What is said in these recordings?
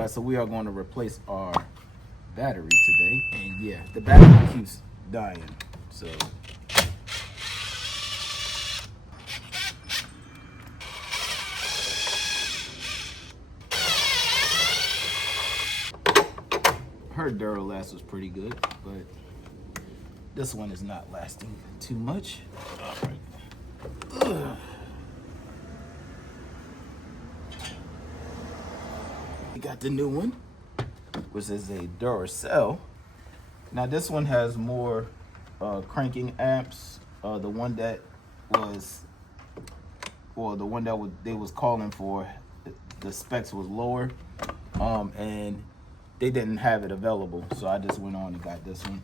guys, so we are going to replace our battery today. And yeah, the battery keeps dying. So her Duralast was pretty good, but this one is not lasting too much. All right. Ugh. We got the new one, which is a Duracell. Now this one has more cranking amps. The one that was, or the one that they was calling for, the specs was lower, and they didn't have it available, so I just went on and got this one.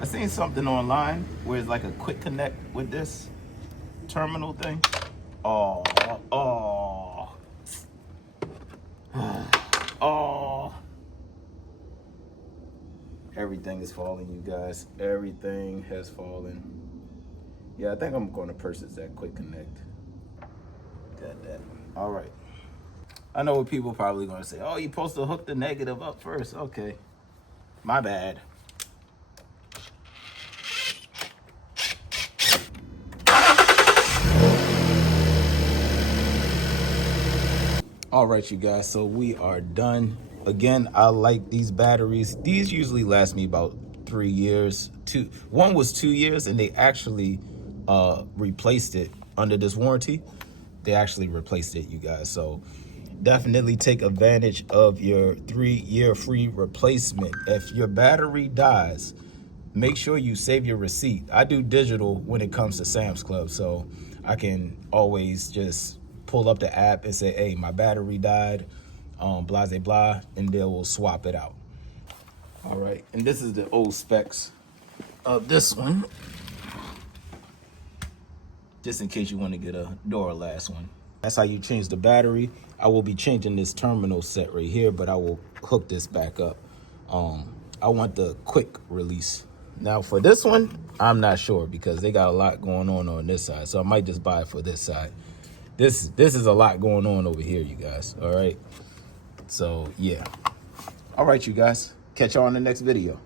I seen something online where it's like a quick connect with this terminal thing. Oh. Everything is falling, you guys. Everything has fallen. Yeah, I think I'm going to purchase that quick connect. Got that. All right. I know what people probably going to say. Oh, you're supposed to hook the negative up first. Okay. My bad. All right, you guys, so we are done. Again, I like these batteries. These usually last me about 3 years. One was 2 years, and they actually replaced it under this warranty. They actually replaced it, you guys. So definitely take advantage of your 3-year free replacement. If your battery dies, make sure you save your receipt. I do digital when it comes to Sam's Club, so I can always just pull up the app and say, hey, my battery died, blah, blah, blah, and they will swap it out. All right, and this is the old specs of this one, just in case you want to get a Duralast one. That's how you change the battery. I will be changing this terminal set right here, but I will hook this back up. I want the quick release. Now for this one, I'm not sure because they got a lot going on this side, so I might just buy it for this side. This is a lot going on over here, you guys. All right. So yeah. All right, you guys. Catch y'all in the next video.